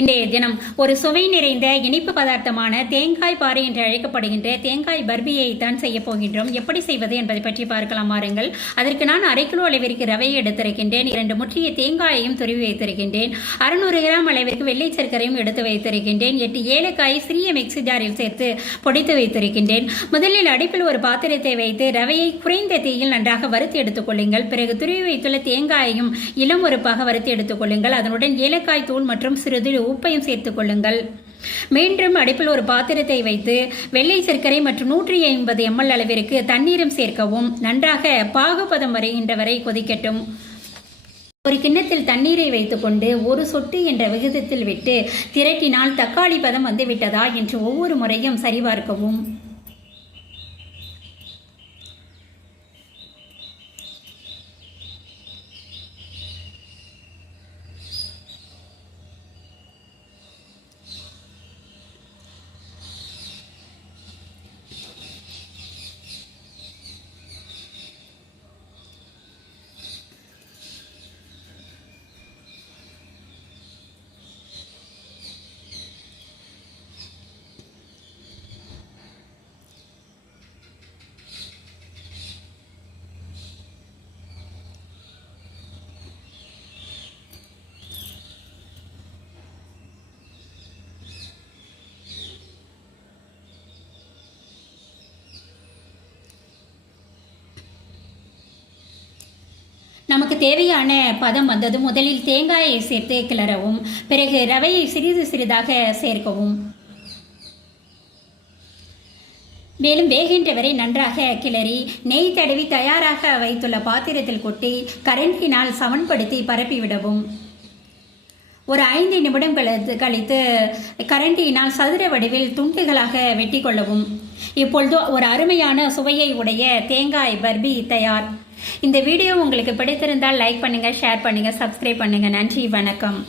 இன்றைய தினம் ஒரு சுவை நிறைந்த இனிப்பு பதார்த்தமான தேங்காய் பாறை என்று அழைக்கப்படுகின்ற தேங்காய் பர்பியை தான் செய்ய போகின்றோம். எப்படி செய்வது என்பதை பற்றி பார்க்கலாம் வாருங்கள். அதற்கு நான் அரை கிலோ அளவிற்கு ரவையை எடுத்திருக்கின்றேன். இரண்டு முற்றிய தேங்காயையும் துருவி வைத்திருக்கின்றேன். அறுநூறு கிராம் அளவிற்கு வெள்ளை சர்க்கரையும் எடுத்து வைத்திருக்கின்றேன். எட்டு ஏலக்காய் சிறிய மிக்சி ஜாரில் சேர்த்து பொடித்து வைத்திருக்கின்றேன். முதலில் அடுப்பில் ஒரு பாத்திரத்தை வைத்து ரவையை குறைந்த தீயில் நன்றாக வறுத்து எடுத்துக் கொள்ளுங்கள். பிறகு துருவி வைத்துள்ள தேங்காயையும் இளம் உறுப்பாக வறுத்து எடுத்துக் கொள்ளுங்கள். அதனுடன் ஏலக்காய் தூள் மற்றும் சிறிது உப்பையும் சேர்த்துக் கொள்ளுங்கள். மீண்டும் அடுப்பில் ஒரு பாத்திரத்தை வைத்து வெள்ளை சர்க்கரை மற்றும் நூற்றி ஐம்பது எம்எல் அளவிற்கு தண்ணீரும் சேர்க்கவும். நன்றாக பாகுபதம் வருகின்ற வரை கொதிக்கட்டும். ஒரு கிண்ணத்தில் தண்ணீரை வைத்துக்கொண்டு ஒரு சொட்டு என்ற விகிதத்தில் விட்டு திரட்டினால் தக்காளி பதம் வந்துவிட்டதா என்று ஒவ்வொரு முறையும் சரிபார்க்கவும். நமக்கு தேவையான பதம் வந்தது முதலில் தேங்காயை சேர்த்து கிளறவும் பிறகு ரவையை சிறிது சிறிதாக சேர்க்கவும். மேலும் வேகின்ற வரை நன்றாக கிளறி நெய் தடவி தயாராக வைத்துள்ள பாத்திரத்தில் கொட்டி கரண்டினால் சமன்படுத்தி பரப்பிவிடவும் ஒரு ஐந்து நிமிடம் கழித்து கழித்து கரண்டியினால் சதுர வடிவில் துண்டுகளாக வெட்டி கொள்ளவும் இப்பொழுது ஒரு அருமையான சுவையை உடைய தேங்காய் பர்பி தயார். இந்த வீடியோ உங்களுக்கு பிடித்திருந்தால் லைக் பண்ணுங்கள் ஷேர் பண்ணுங்கள் சப்ஸ்கிரைப் பண்ணுங்கள் நன்றி வணக்கம்.